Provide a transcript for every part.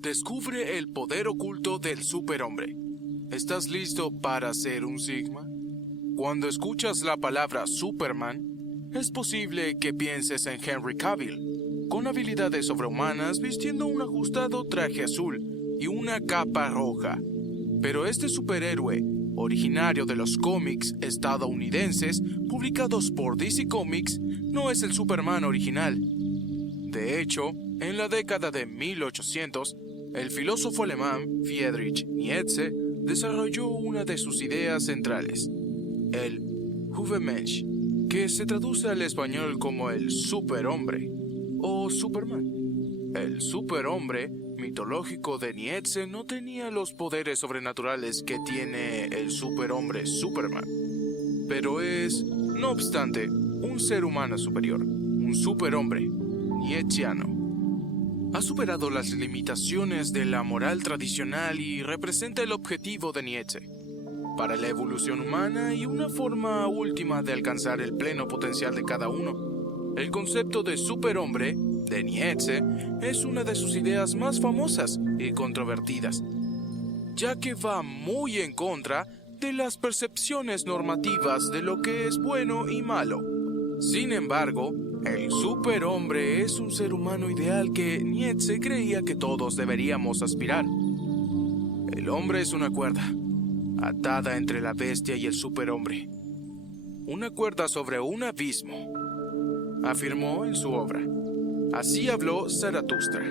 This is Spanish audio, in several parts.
Descubre el poder oculto del superhombre. ¿Estás listo para ser un Sigma? Cuando escuchas la palabra Superman, es posible que pienses en Henry Cavill, con habilidades sobrehumanas vistiendo un ajustado traje azul y una capa roja. Pero este superhéroe, originario de los cómics estadounidenses publicados por DC Comics, no es el Superman original. De hecho, en la década de 1800, el filósofo alemán Friedrich Nietzsche desarrolló una de sus ideas centrales, el Übermensch, que se traduce al español como el superhombre o Superman. El superhombre mitológico de Nietzsche no tenía los poderes sobrenaturales que tiene el superhombre Superman, pero es, no obstante, un ser humano superior, un superhombre nietzscheano. Ha superado las limitaciones de la moral tradicional y representa el objetivo de Nietzsche para la evolución humana y una forma última de alcanzar el pleno potencial de cada uno. El concepto de superhombre de Nietzsche es una de sus ideas más famosas y controvertidas, ya que va muy en contra de las percepciones normativas de lo que es bueno y malo. Sin embargo, el superhombre es un ser humano ideal que Nietzsche creía que todos deberíamos aspirar. El hombre es una cuerda, atada entre la bestia y el superhombre. Una cuerda sobre un abismo, afirmó en su obra. Así habló Zaratustra.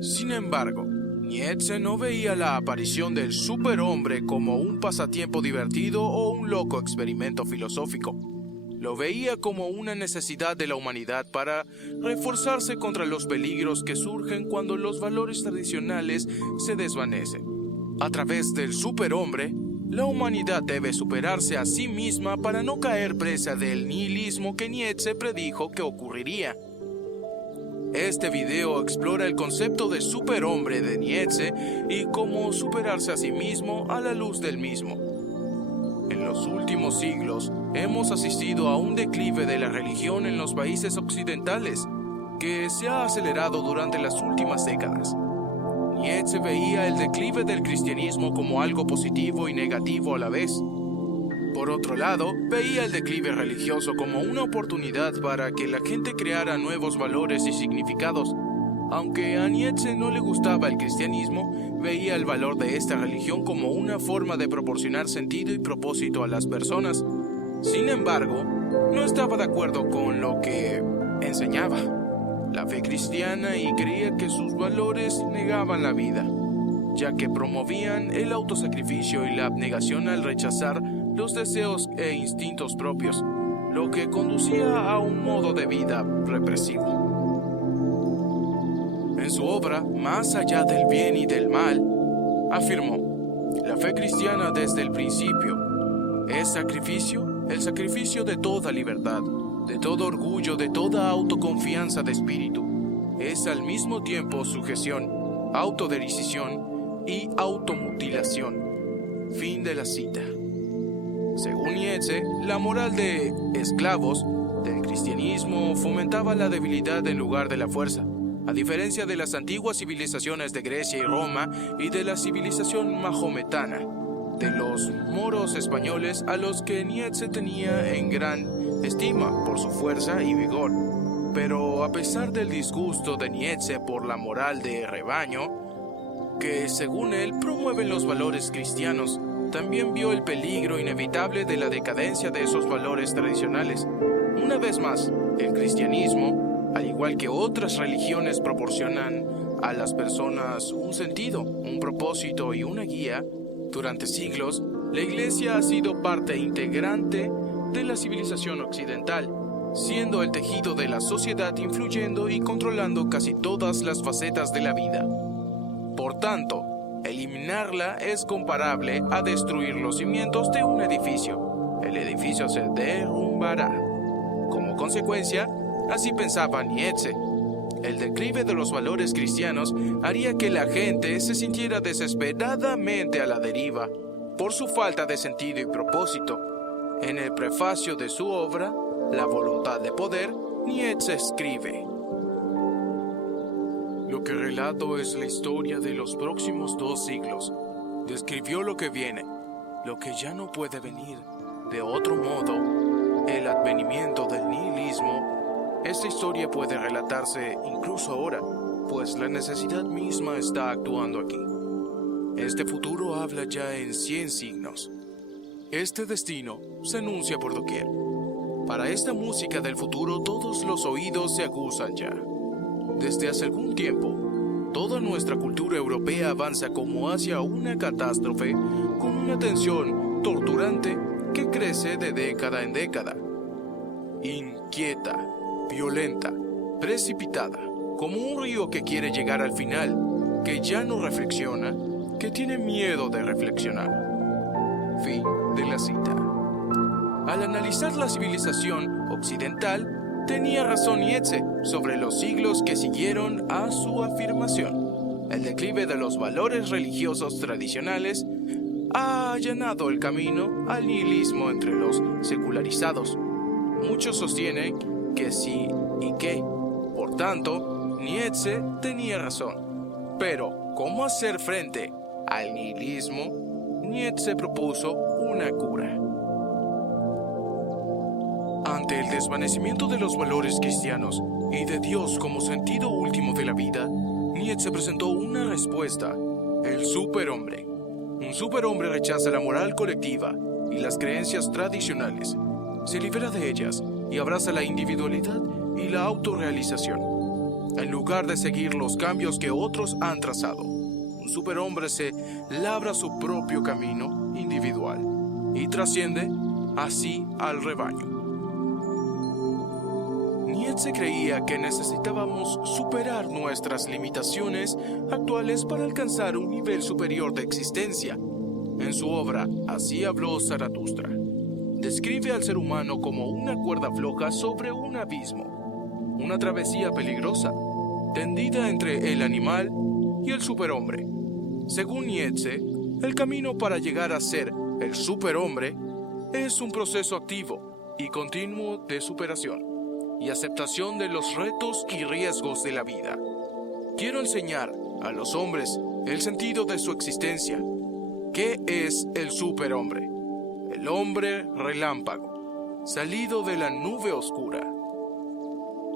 Sin embargo, Nietzsche no veía la aparición del superhombre como un pasatiempo divertido o un loco experimento filosófico. Lo veía como una necesidad de la humanidad para reforzarse contra los peligros que surgen cuando los valores tradicionales se desvanecen. A través del superhombre, la humanidad debe superarse a sí misma para no caer presa del nihilismo que Nietzsche predijo que ocurriría. Este video explora el concepto de superhombre de Nietzsche y cómo superarse a sí mismo a la luz del mismo. En los últimos siglos, hemos asistido a un declive de la religión en los países occidentales, que se ha acelerado durante las últimas décadas. Nietzsche veía el declive del cristianismo como algo positivo y negativo a la vez. Por otro lado, veía el declive religioso como una oportunidad para que la gente creara nuevos valores y significados. Aunque a Nietzsche no le gustaba el cristianismo, veía el valor de esta religión como una forma de proporcionar sentido y propósito a las personas. Sin embargo, no estaba de acuerdo con lo que enseñaba la fe cristiana y creía que sus valores negaban la vida, ya que promovían el autosacrificio y la abnegación al rechazar los deseos e instintos propios, lo que conducía a un modo de vida represivo. En su obra, Más allá del bien y del mal, afirmó: la fe cristiana desde el principio es sacrificio, el sacrificio de toda libertad, de todo orgullo, de toda autoconfianza de espíritu. Es al mismo tiempo sujeción, autodecisión y automutilación. Fin de la cita. Según Nietzsche, la moral de esclavos del cristianismo fomentaba la debilidad en lugar de la fuerza, a diferencia de las antiguas civilizaciones de Grecia y Roma y de la civilización mahometana, de los moros españoles a los que Nietzsche tenía en gran estima por su fuerza y vigor. Pero a pesar del disgusto de Nietzsche por la moral de rebaño, que según él promueven los valores cristianos, también vio el peligro inevitable de la decadencia de esos valores tradicionales. Una vez más, el cristianismo, al igual que otras religiones, proporcionan a las personas un sentido, un propósito y una guía. Durante siglos, la Iglesia ha sido parte integrante de la civilización occidental, siendo el tejido de la sociedad, influyendo y controlando casi todas las facetas de la vida. Por tanto, eliminarla es comparable a destruir los cimientos de un edificio. El edificio se derrumbará. Como consecuencia, así pensaba Nietzsche, el declive de los valores cristianos haría que la gente se sintiera desesperadamente a la deriva por su falta de sentido y propósito. En el prefacio de su obra, La voluntad de poder, Nietzsche escribe: Lo que relato es la historia de los próximos 2 siglos. Describió lo que viene, lo que ya no puede venir. De otro modo, el advenimiento del nihilismo. Esta historia puede relatarse incluso ahora, pues la necesidad misma está actuando aquí. Este futuro habla ya en 100 signos. Este destino se anuncia por doquier. Para esta música del futuro todos los oídos se aguzan ya. Desde hace algún tiempo, toda nuestra cultura europea avanza como hacia una catástrofe con una tensión torturante que crece de década en década. Inquieta, violenta, precipitada, como un río que quiere llegar al final, que ya no reflexiona, que tiene miedo de reflexionar. Fin de la cita. Al analizar la civilización occidental, tenía razón Nietzsche sobre los siglos que siguieron a su afirmación. El declive de los valores religiosos tradicionales ha allanado el camino al nihilismo entre los secularizados. Muchos sostienen que sí y que, por tanto, Nietzsche tenía razón. Pero, ¿cómo hacer frente al nihilismo? Nietzsche propuso una cura. Ante el desvanecimiento de los valores cristianos y de Dios como sentido último de la vida, Nietzsche presentó una respuesta: el superhombre. Un superhombre rechaza la moral colectiva y las creencias tradicionales. Se libera de ellas y abraza la individualidad y la autorrealización, en lugar de seguir los cambios que otros han trazado. Un superhombre se labra su propio camino individual y trasciende así al rebaño. Nietzsche creía que necesitábamos superar nuestras limitaciones actuales para alcanzar un nivel superior de existencia. En su obra, Así habló Zaratustra, describe al ser humano como una cuerda floja sobre un abismo, una travesía peligrosa, tendida entre el animal y el superhombre. Según Nietzsche, el camino para llegar a ser el superhombre es un proceso activo y continuo de superación y aceptación de los retos y riesgos de la vida. Quiero enseñar a los hombres el sentido de su existencia. ¿Qué es el superhombre? El hombre relámpago, salido de la nube oscura.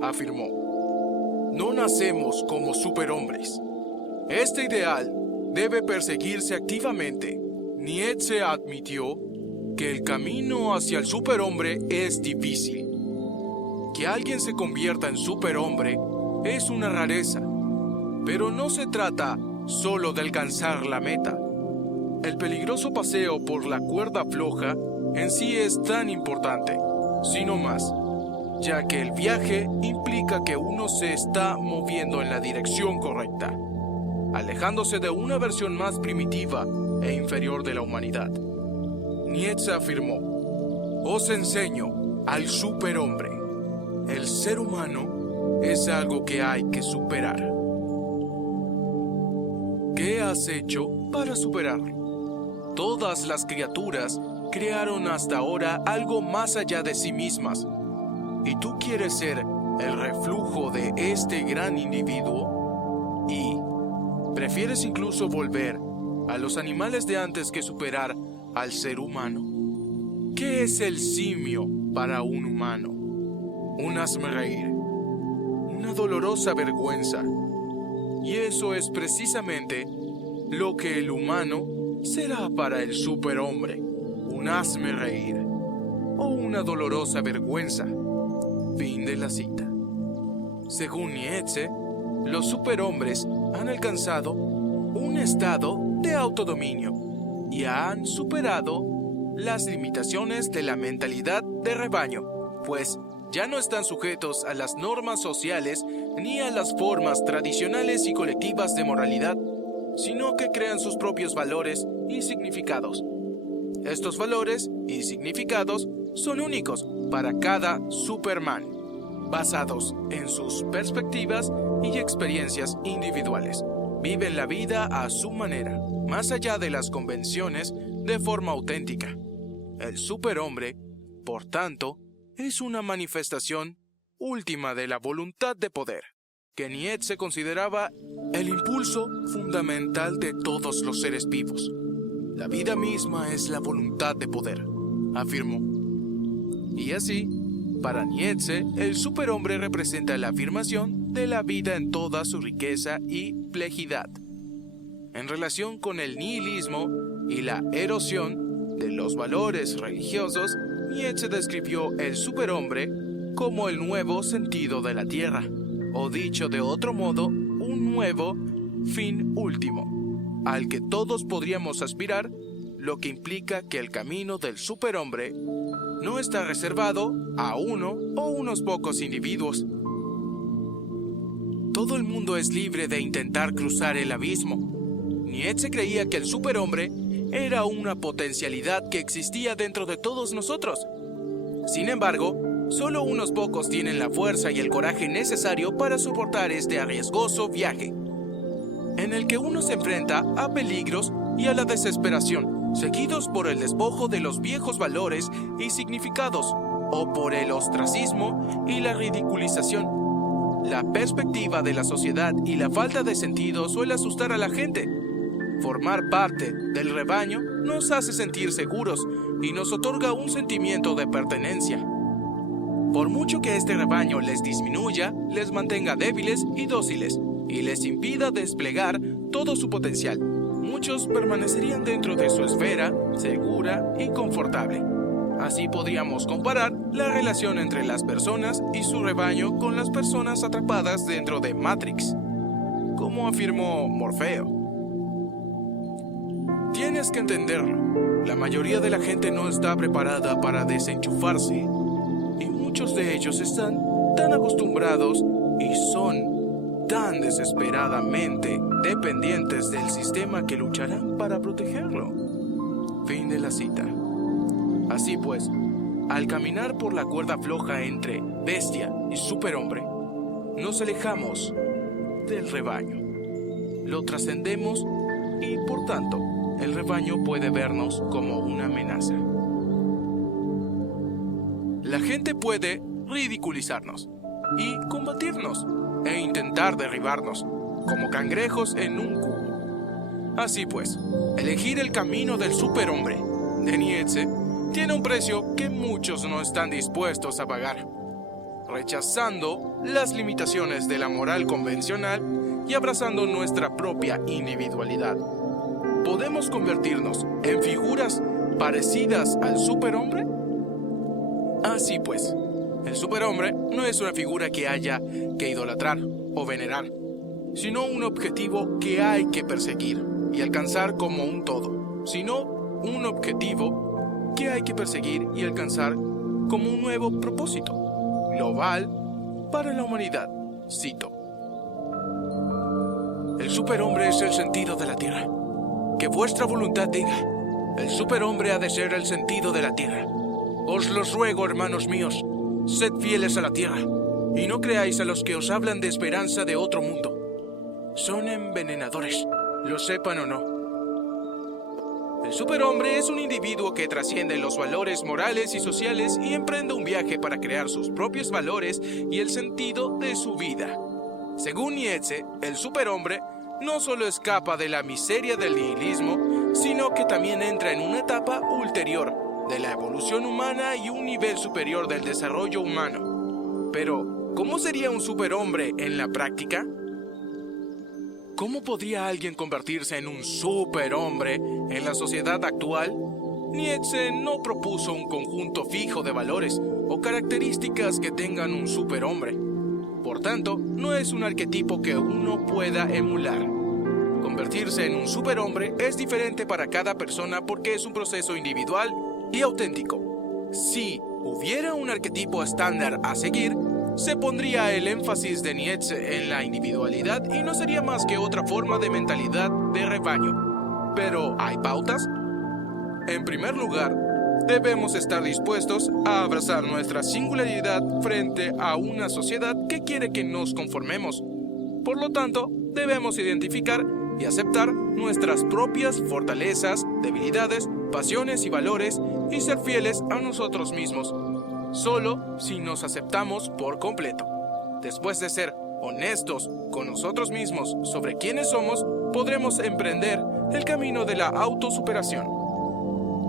Afirmó: no nacemos como superhombres. Este ideal debe perseguirse activamente. Nietzsche admitió que el camino hacia el superhombre es difícil. Que alguien se convierta en superhombre es una rareza, pero no se trata solo de alcanzar la meta. El peligroso paseo por la cuerda floja en sí es tan importante, sino más, ya que el viaje implica que uno se está moviendo en la dirección correcta, alejándose de una versión más primitiva e inferior de la humanidad. Nietzsche afirmó: os enseño al superhombre. El ser humano es algo que hay que superar. ¿Qué has hecho para superarlo? Todas las criaturas crearon hasta ahora algo más allá de sí mismas. ¿Y tú quieres ser el reflujo de este gran individuo? ¿Y prefieres incluso volver a los animales de antes que superar al ser humano? ¿Qué es el simio para un humano? Un hazmerreír, una dolorosa vergüenza. Y eso es precisamente lo que el humano será para el superhombre: un hazmerreír o una dolorosa vergüenza. Fin de la cita. Según Nietzsche, los superhombres han alcanzado un estado de autodominio y han superado las limitaciones de la mentalidad de rebaño, pues ya no están sujetos a las normas sociales ni a las formas tradicionales y colectivas de moralidad, sino que crean sus propios valores y significados. Estos valores y significados son únicos para cada Superman, basados en sus perspectivas y experiencias individuales. Viven la vida a su manera, más allá de las convenciones, de forma auténtica. El superhombre, por tanto, es una manifestación última de la voluntad de poder. que Nietzsche consideraba el impulso fundamental de todos los seres vivos. La vida misma es la voluntad de poder, afirmó. Y así, para Nietzsche, el superhombre representa la afirmación de la vida en toda su riqueza y plejidad. En relación con el nihilismo y la erosión de los valores religiosos, Nietzsche describió el superhombre como el nuevo sentido de la tierra, o dicho de otro modo, un nuevo fin último, al que todos podríamos aspirar, lo que implica que el camino del superhombre no está reservado a uno o unos pocos individuos. Todo el mundo es libre de intentar cruzar el abismo. Nietzsche creía que el superhombre era una potencialidad que existía dentro de todos nosotros. Sin embargo, solo unos pocos tienen la fuerza y el coraje necesario para soportar este arriesgoso viaje, en el que uno se enfrenta a peligros y a la desesperación, seguidos por el despojo de los viejos valores y significados, o por el ostracismo y la ridiculización. La perspectiva de la sociedad y la falta de sentido suele asustar a la gente. Formar parte del rebaño nos hace sentir seguros y nos otorga un sentimiento de pertenencia. Por mucho que este rebaño les disminuya, les mantenga débiles y dóciles, y les impida desplegar todo su potencial, muchos permanecerían dentro de su esfera, segura y confortable. Así podríamos comparar la relación entre las personas y su rebaño con las personas atrapadas dentro de Matrix, como afirmó Morfeo. Tienes que entenderlo, la mayoría de la gente no está preparada para desenchufarse, y muchos de ellos están tan acostumbrados y son tan desesperadamente dependientes del sistema que lucharán para protegerlo. Fin de la cita. Así pues, al caminar por la cuerda floja entre bestia y superhombre, nos alejamos del rebaño. Lo trascendemos y, por tanto, el rebaño puede vernos como una amenaza. La gente puede ridiculizarnos y combatirnos e intentar derribarnos, como cangrejos en un cubo. Así pues, elegir el camino del superhombre de Nietzsche tiene un precio que muchos no están dispuestos a pagar, rechazando las limitaciones de la moral convencional y abrazando nuestra propia individualidad. ¿Podemos convertirnos en figuras parecidas al superhombre? Así pues, el superhombre no es una figura que haya que idolatrar o venerar, sino un objetivo que hay que perseguir y alcanzar como un todo, que hay que perseguir y alcanzar como un nuevo propósito global para la humanidad. Cito: el superhombre es el sentido de la tierra. Que vuestra voluntad diga: el superhombre ha de ser el sentido de la tierra. Os los ruego, hermanos míos, sed fieles a la tierra, y no creáis a los que os hablan de esperanza de otro mundo. Son envenenadores, lo sepan o no. El superhombre es un individuo que trasciende los valores morales y sociales y emprende un viaje para crear sus propios valores y el sentido de su vida. Según Nietzsche, el superhombre no solo escapa de la miseria del nihilismo, sino que también entra en una etapa ulterior de la evolución humana y un nivel superior del desarrollo humano. Pero, ¿cómo sería un superhombre en la práctica? ¿Cómo podría alguien convertirse en un superhombre en la sociedad actual? Nietzsche no propuso un conjunto fijo de valores o características que tengan un superhombre. Por tanto, no es un arquetipo que uno pueda emular. Convertirse en un superhombre es diferente para cada persona porque es un proceso individual y auténtico. Si hubiera un arquetipo estándar a seguir, se pondría el énfasis de Nietzsche en la individualidad y no sería más que otra forma de mentalidad de rebaño. Pero, ¿hay pautas? En primer lugar, debemos estar dispuestos a abrazar nuestra singularidad frente a una sociedad que quiere que nos conformemos. Por lo tanto, debemos identificar y aceptar nuestras propias fortalezas, debilidades, pasiones y valores y ser fieles a nosotros mismos. Solo si nos aceptamos por completo, después de ser honestos con nosotros mismos sobre quiénes somos, podremos emprender el camino de la autosuperación.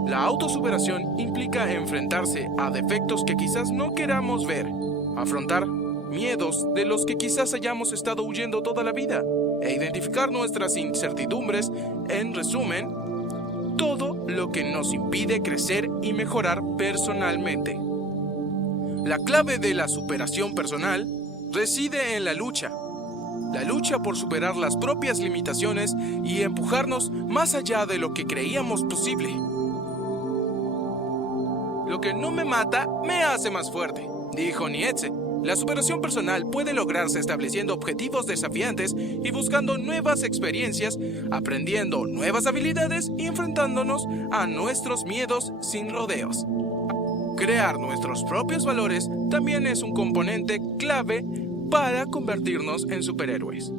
La autosuperación implica enfrentarse a defectos que quizás no queramos ver, afrontar miedos de los que quizás hayamos estado huyendo toda la vida, e identificar nuestras incertidumbres, en resumen, todo lo que nos impide crecer y mejorar personalmente. La clave de la superación personal reside en la lucha por superar las propias limitaciones y empujarnos más allá de lo que creíamos posible. Lo que no me mata me hace más fuerte, dijo Nietzsche. La superación personal puede lograrse estableciendo objetivos desafiantes y buscando nuevas experiencias, aprendiendo nuevas habilidades y enfrentándonos a nuestros miedos sin rodeos. Crear nuestros propios valores también es un componente clave para convertirnos en superhéroes.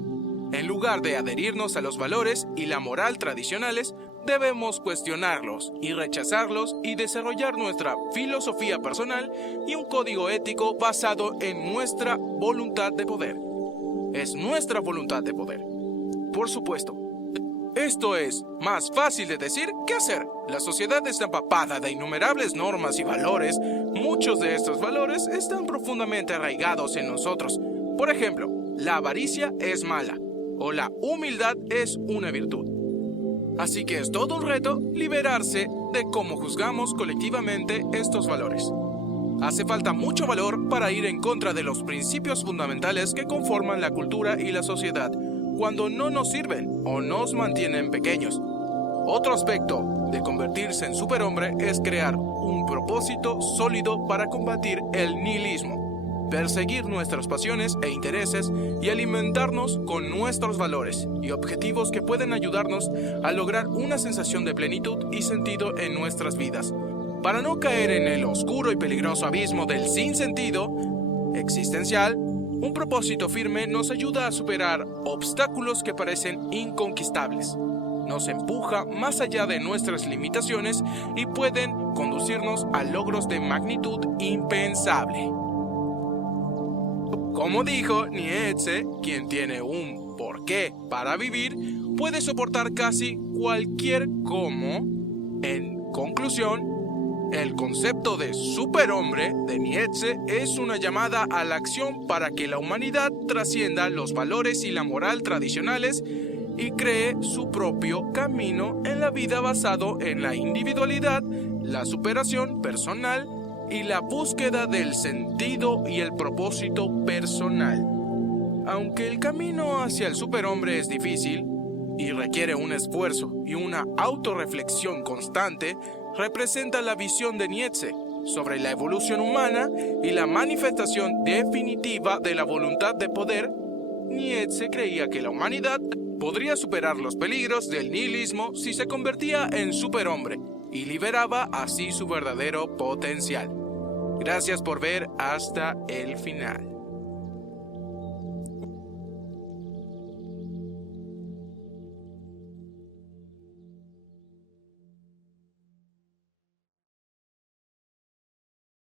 En lugar de adherirnos a los valores y la moral tradicionales, debemos cuestionarlos y rechazarlos y desarrollar nuestra filosofía personal y un código ético basado en nuestra voluntad de poder. Es nuestra voluntad de poder. Por supuesto, esto es más fácil de decir que hacer. La sociedad está empapada de innumerables normas y valores. Muchos de estos valores están profundamente arraigados en nosotros. Por ejemplo, la avaricia es mala o la humildad es una virtud. Así que es todo un reto liberarse de cómo juzgamos colectivamente estos valores. Hace falta mucho valor para ir en contra de los principios fundamentales que conforman la cultura y la sociedad, cuando no nos sirven o nos mantienen pequeños. Otro aspecto de convertirse en superhombre es crear un propósito sólido para combatir el nihilismo, perseguir nuestras pasiones e intereses y alimentarnos con nuestros valores y objetivos que pueden ayudarnos a lograr una sensación de plenitud y sentido en nuestras vidas. Para no caer en el oscuro y peligroso abismo del sinsentido existencial, un propósito firme nos ayuda a superar obstáculos que parecen inconquistables. Nos empuja más allá de nuestras limitaciones y pueden conducirnos a logros de magnitud impensable. Como dijo Nietzsche, quien tiene un porqué para vivir, puede soportar casi cualquier cómo. En conclusión, el concepto de superhombre de Nietzsche es una llamada a la acción para que la humanidad trascienda los valores y la moral tradicionales y cree su propio camino en la vida basado en la individualidad, la superación personal y la búsqueda del sentido y el propósito personal. Aunque el camino hacia el superhombre es difícil y requiere un esfuerzo y una autorreflexión constante, representa la visión de Nietzsche sobre la evolución humana y la manifestación definitiva de la voluntad de poder. Nietzsche creía que la humanidad podría superar los peligros del nihilismo si se convertía en superhombre y liberaba así su verdadero potencial. Gracias por ver hasta el final.